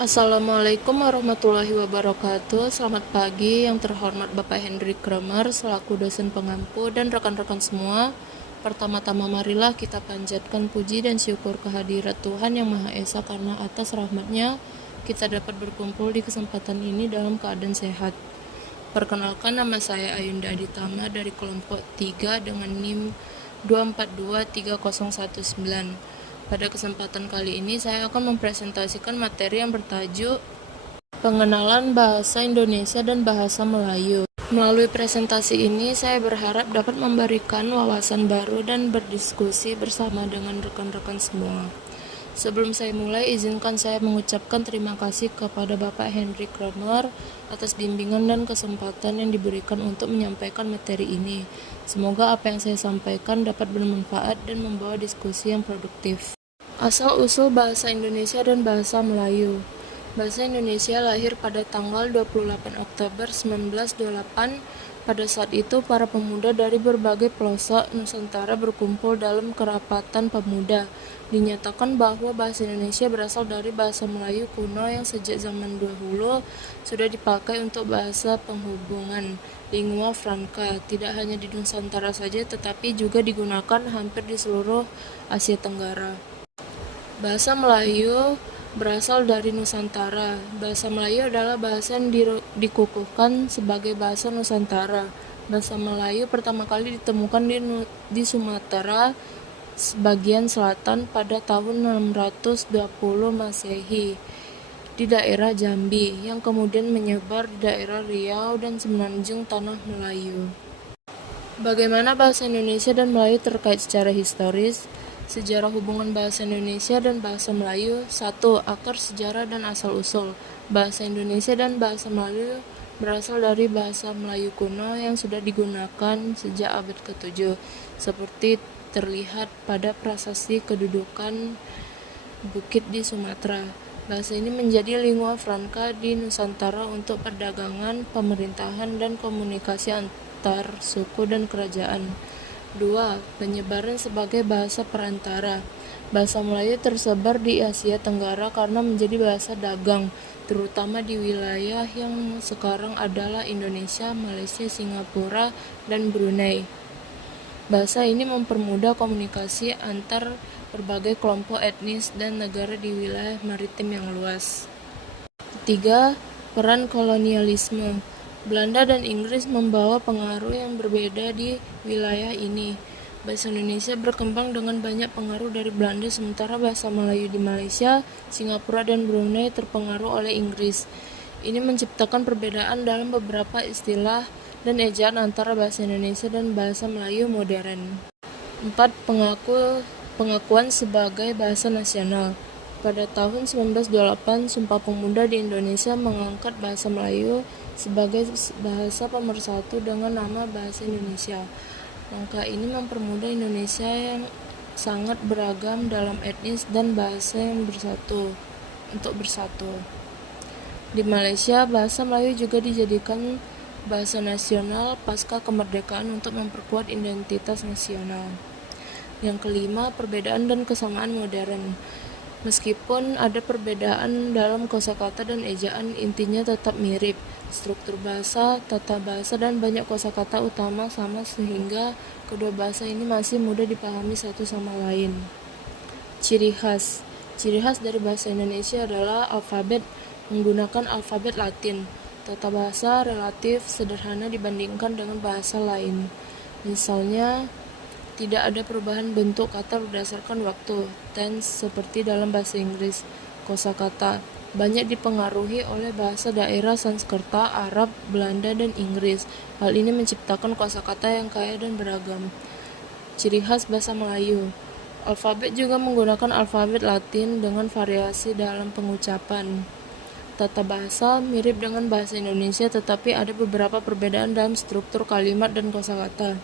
Assalamualaikum warahmatullahi wabarakatuh. Selamat pagi yang terhormat Bapak Hendrik Kramer selaku dosen pengampu dan rekan-rekan semua. Pertama-tama marilah kita panjatkan puji dan syukur kehadirat Tuhan Yang Maha Esa karena atas rahmat-Nya kita dapat berkumpul di kesempatan ini dalam keadaan sehat. Perkenalkan, nama saya Ayunda Aditama dari kelompok 3 dengan NIM 2423019. Pada kesempatan kali ini saya akan mempresentasikan materi yang bertajuk Pengenalan Bahasa Indonesia dan Bahasa Melayu. Melalui presentasi ini saya berharap dapat memberikan wawasan baru dan berdiskusi bersama dengan rekan-rekan semua. Sebelum saya mulai, izinkan saya mengucapkan terima kasih kepada Bapak Hendrik Kramer atas bimbingan dan kesempatan yang diberikan untuk menyampaikan materi ini. Semoga apa yang saya sampaikan dapat bermanfaat dan membawa diskusi yang produktif. Asal-usul bahasa Indonesia dan bahasa Melayu. Bahasa Indonesia lahir pada tanggal 28 Oktober 1928. Pada saat itu, para pemuda dari berbagai pelosok Nusantara berkumpul dalam kerapatan pemuda. Dinyatakan bahwa bahasa Indonesia berasal dari bahasa Melayu kuno yang sejak zaman dahulu sudah dipakai untuk bahasa penghubungan, lingua franca, tidak hanya di Nusantara saja tetapi juga digunakan hampir di seluruh Asia Tenggara. Bahasa Melayu berasal dari Nusantara. Bahasa Melayu adalah bahasa yang dikukuhkan sebagai bahasa Nusantara. Bahasa Melayu pertama kali ditemukan di Sumatera bagian selatan pada tahun 620 Masehi di daerah Jambi, yang kemudian menyebar di daerah Riau dan Semenanjung Tanah Melayu. Bagaimana bahasa Indonesia dan Melayu terkait secara historis? Sejarah hubungan bahasa Indonesia dan bahasa Melayu. 1. Akar sejarah dan asal-usul. Bahasa Indonesia dan bahasa Melayu berasal dari bahasa Melayu kuno yang sudah digunakan sejak abad ke-7, seperti terlihat pada prasasti kedudukan bukit di Sumatera. Bahasa ini menjadi lingua franca di Nusantara untuk perdagangan, pemerintahan, dan komunikasi antar suku dan kerajaan. 2. Penyebaran sebagai bahasa perantara. Bahasa Melayu tersebar di Asia Tenggara karena menjadi bahasa dagang, terutama di wilayah yang sekarang adalah Indonesia, Malaysia, Singapura, dan Brunei. Bahasa ini mempermudah komunikasi antar berbagai kelompok etnis dan negara di wilayah maritim yang luas. 3. Peran kolonialisme. Belanda dan Inggris membawa pengaruh yang berbeda di wilayah ini. Bahasa Indonesia berkembang dengan banyak pengaruh dari Belanda, sementara bahasa Melayu di Malaysia, Singapura, dan Brunei terpengaruh oleh Inggris. Ini menciptakan perbedaan dalam beberapa istilah dan ejaan antara bahasa Indonesia dan bahasa Melayu modern. 4. Pengakuan sebagai bahasa nasional. Pada tahun 1928, Sumpah Pemuda di Indonesia mengangkat bahasa Melayu sebagai bahasa pemersatu dengan nama Bahasa Indonesia. Langkah ini mempermudah Indonesia yang sangat beragam dalam etnis dan bahasa yang bersatu. Di Malaysia, bahasa Melayu juga dijadikan bahasa nasional pasca kemerdekaan untuk memperkuat identitas nasional. Yang kelima, perbedaan dan kesamaan modern. Meskipun ada perbedaan dalam kosakata dan ejaan, intinya tetap mirip. Struktur bahasa, tata bahasa, dan banyak kosakata utama sama sehingga kedua bahasa ini masih mudah dipahami satu sama lain. Ciri khas. Ciri khas dari bahasa Indonesia adalah alfabet menggunakan alfabet Latin. Tata bahasa relatif sederhana dibandingkan dengan bahasa lain. Misalnya, tidak ada perubahan bentuk kata berdasarkan waktu, tense, seperti dalam bahasa Inggris. Kosakata banyak dipengaruhi oleh bahasa daerah Sanskerta, Arab, Belanda, dan Inggris. Hal ini menciptakan kosakata yang kaya dan beragam. Ciri khas bahasa Melayu. Alfabet juga menggunakan alfabet Latin dengan variasi dalam pengucapan. Tata bahasa mirip dengan bahasa Indonesia, tetapi ada beberapa perbedaan dalam struktur kalimat dan kosakata.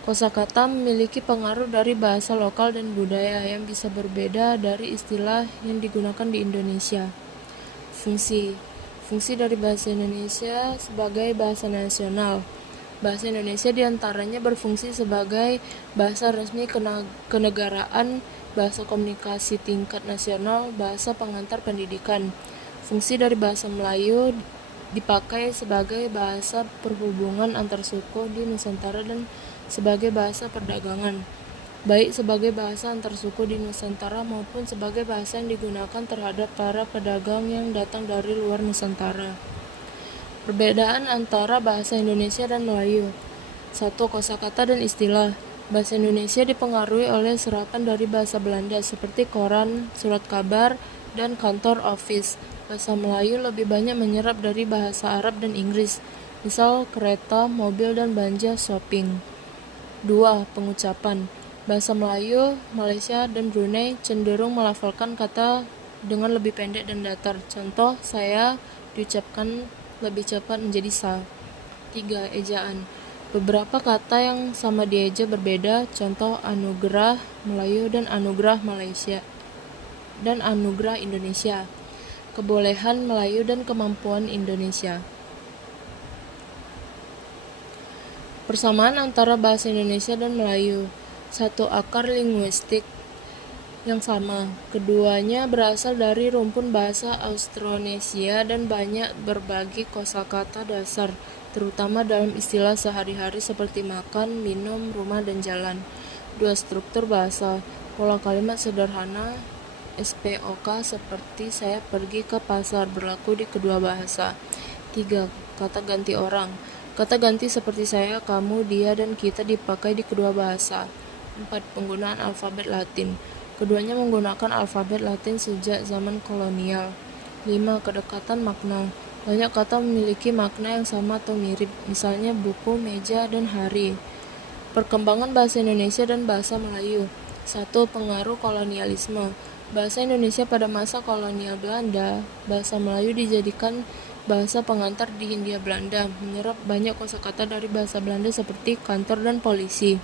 Kosakata memiliki pengaruh dari bahasa lokal dan budaya yang bisa berbeda dari istilah yang digunakan di Indonesia. Fungsi dari bahasa Indonesia sebagai bahasa nasional. Bahasa Indonesia diantaranya berfungsi sebagai bahasa resmi kenegaraan, bahasa komunikasi tingkat nasional, bahasa pengantar pendidikan. Fungsi dari bahasa Melayu dipakai sebagai bahasa perhubungan antar suku di Nusantara dan sebagai bahasa perdagangan, baik sebagai bahasa antar suku di Nusantara maupun sebagai bahasa yang digunakan terhadap para pedagang yang datang dari luar Nusantara. Perbedaan antara bahasa Indonesia dan Melayu. 1. Kosakata dan istilah. Bahasa Indonesia dipengaruhi oleh serapan dari bahasa Belanda seperti koran, surat kabar, dan kantor office. Bahasa Melayu lebih banyak menyerap dari bahasa Arab dan Inggris, misal kereta, mobil, dan belanja shopping. 2. Pengucapan. Bahasa Melayu, Malaysia, dan Brunei cenderung melafalkan kata dengan lebih pendek dan datar. Contoh, saya diucapkan lebih cepat menjadi sa. 3. Ejaan. Beberapa kata yang sama dieja berbeda, contoh anugerah Melayu dan anugerah Malaysia dan anugerah Indonesia. Kebolehan Melayu dan kemampuan Indonesia. Persamaan antara bahasa Indonesia dan Melayu. 1. Akar linguistik yang sama. Keduanya berasal dari rumpun bahasa Austronesia dan banyak berbagi kosakata dasar, terutama dalam istilah sehari-hari seperti makan, minum, rumah, dan jalan. 2. Struktur bahasa. Pola kalimat sederhana SPOK seperti saya pergi ke pasar berlaku di kedua bahasa. 3. Kata ganti orang. Kata ganti seperti saya, kamu, dia, dan kita dipakai di kedua bahasa. 4. Penggunaan alfabet Latin. Keduanya menggunakan alfabet Latin sejak zaman kolonial. 5. Kedekatan makna. Banyak kata memiliki makna yang sama atau mirip, misalnya buku, meja, dan hari. Perkembangan bahasa Indonesia dan bahasa Melayu. 1. Pengaruh kolonialisme. Bahasa Indonesia pada masa kolonial Belanda, bahasa Melayu dijadikan bahasa pengantar di Hindia Belanda, menyerap banyak kosakata dari bahasa Belanda seperti kantor dan polisi.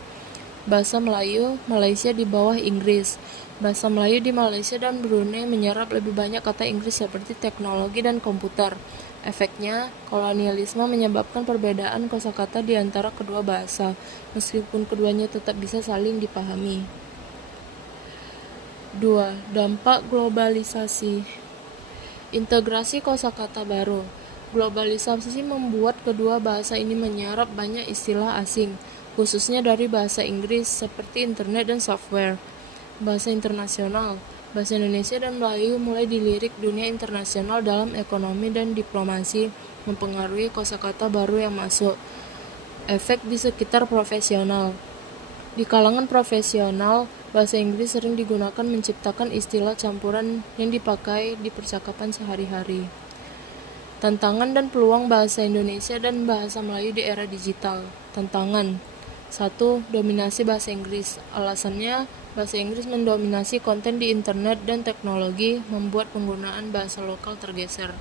Bahasa Melayu Malaysia di bawah Inggris. Bahasa Melayu di Malaysia dan Brunei menyerap lebih banyak kata Inggris seperti teknologi dan komputer. Efeknya, kolonialisme menyebabkan perbedaan kosakata di antara kedua bahasa, meskipun keduanya tetap bisa saling dipahami. 2. Dampak globalisasi. Integrasi kosakata baru. Globalisasi membuat kedua bahasa ini menyerap banyak istilah asing, khususnya dari bahasa Inggris seperti internet dan software. Bahasa internasional. Bahasa Indonesia dan Melayu mulai dilirik dunia internasional dalam ekonomi dan diplomasi, mempengaruhi kosakata baru yang masuk. Efek di sekitar profesional. Di kalangan profesional, bahasa Inggris sering digunakan menciptakan istilah campuran yang dipakai di percakapan sehari-hari. Tantangan dan peluang bahasa Indonesia dan bahasa Melayu di era digital. Tantangan. 1. Dominasi bahasa Inggris. Alasannya, bahasa Inggris mendominasi konten di internet dan teknologi, membuat penggunaan bahasa lokal tergeser.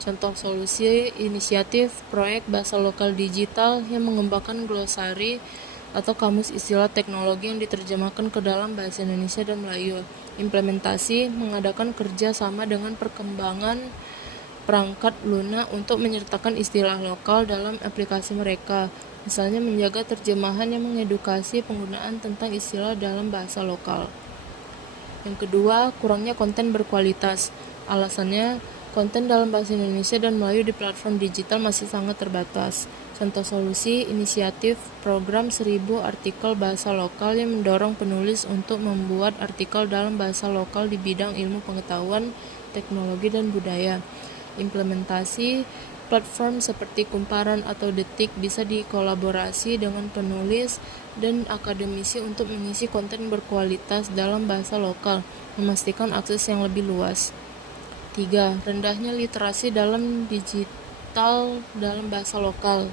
Contoh solusi inisiatif proyek bahasa lokal digital yang mengembangkan glosari atau kamus istilah teknologi yang diterjemahkan ke dalam bahasa Indonesia dan Melayu. Implementasi mengadakan kerja sama dengan perkembangan perangkat lunak untuk menyertakan istilah lokal dalam aplikasi mereka, misalnya menjaga terjemahan yang mengedukasi penggunaan tentang istilah dalam bahasa lokal. Yang kedua, kurangnya konten berkualitas. Alasannya, konten dalam bahasa Indonesia dan Melayu di platform digital masih sangat terbatas. Contoh solusi inisiatif program 1000 artikel bahasa lokal yang mendorong penulis untuk membuat artikel dalam bahasa lokal di bidang ilmu pengetahuan, teknologi, dan budaya. Implementasi platform seperti Kumparan atau Detik bisa dikolaborasi dengan penulis dan akademisi untuk mengisi konten berkualitas dalam bahasa lokal, memastikan akses yang lebih luas. 3. Rendahnya literasi dalam digital dalam bahasa lokal.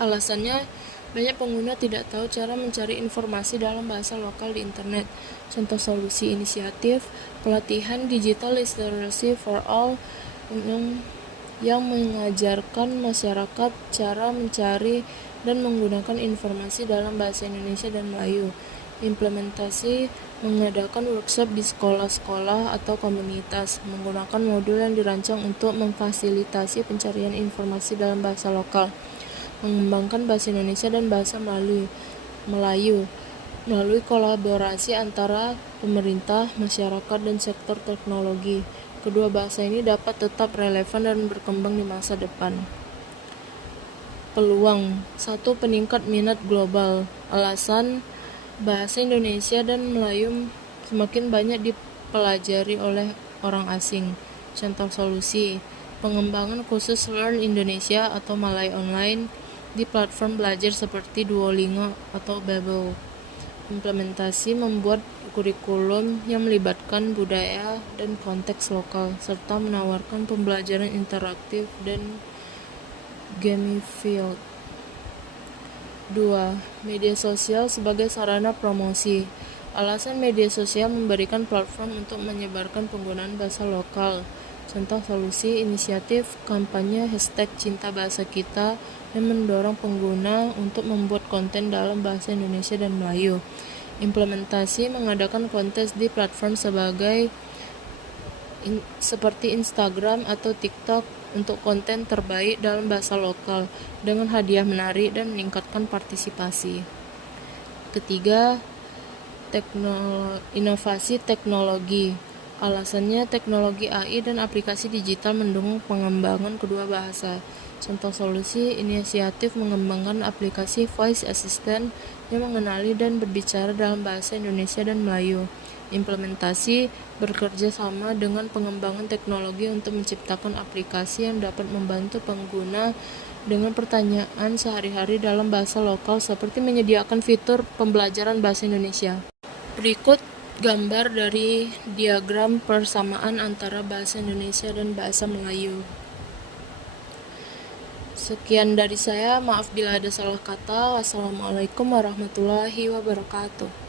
Alasannya, banyak pengguna tidak tahu cara mencari informasi dalam bahasa lokal di internet. Contoh solusi inisiatif pelatihan Digital Literacy for All yang mengajarkan masyarakat cara mencari dan menggunakan informasi dalam bahasa Indonesia dan Melayu. Implementasi mengadakan workshop di sekolah-sekolah atau komunitas, menggunakan modul yang dirancang untuk memfasilitasi pencarian informasi dalam bahasa lokal, mengembangkan bahasa Indonesia dan bahasa Melayu melalui kolaborasi antara pemerintah, masyarakat, dan sektor teknologi. Kedua bahasa ini dapat tetap relevan dan berkembang di masa depan. Peluang 1. Peningkat minat global. Alasan bahasa Indonesia dan Melayu semakin banyak dipelajari oleh orang asing. Contoh solusi, pengembangan khusus Learn Indonesia atau Malay Online di platform belajar seperti Duolingo atau Babbel. Implementasi membuat kurikulum yang melibatkan budaya dan konteks lokal, serta menawarkan pembelajaran interaktif dan gamified. 2. Media sosial sebagai sarana promosi. Alasan media sosial memberikan platform untuk menyebarkan penggunaan bahasa lokal. Contoh solusi, inisiatif kampanye #Cinta Bahasa Kita yang mendorong pengguna untuk membuat konten dalam bahasa Indonesia dan Melayu. Implementasi mengadakan kontes di platform seperti Instagram atau TikTok untuk konten terbaik dalam bahasa lokal dengan hadiah menarik dan meningkatkan partisipasi. Ketiga, inovasi teknologi. Alasannya teknologi AI dan aplikasi digital mendukung pengembangan kedua bahasa. Contoh solusi, inisiatif mengembangkan aplikasi voice assistant yang mengenali dan berbicara dalam bahasa Indonesia dan Melayu. Implementasi bekerja sama dengan pengembangan teknologi untuk menciptakan aplikasi yang dapat membantu pengguna dengan pertanyaan sehari-hari dalam bahasa lokal seperti menyediakan fitur pembelajaran bahasa Indonesia. Berikut gambar dari diagram persamaan antara bahasa Indonesia dan bahasa Melayu. Sekian dari saya, maaf bila ada salah kata. Wassalamualaikum warahmatullahi wabarakatuh.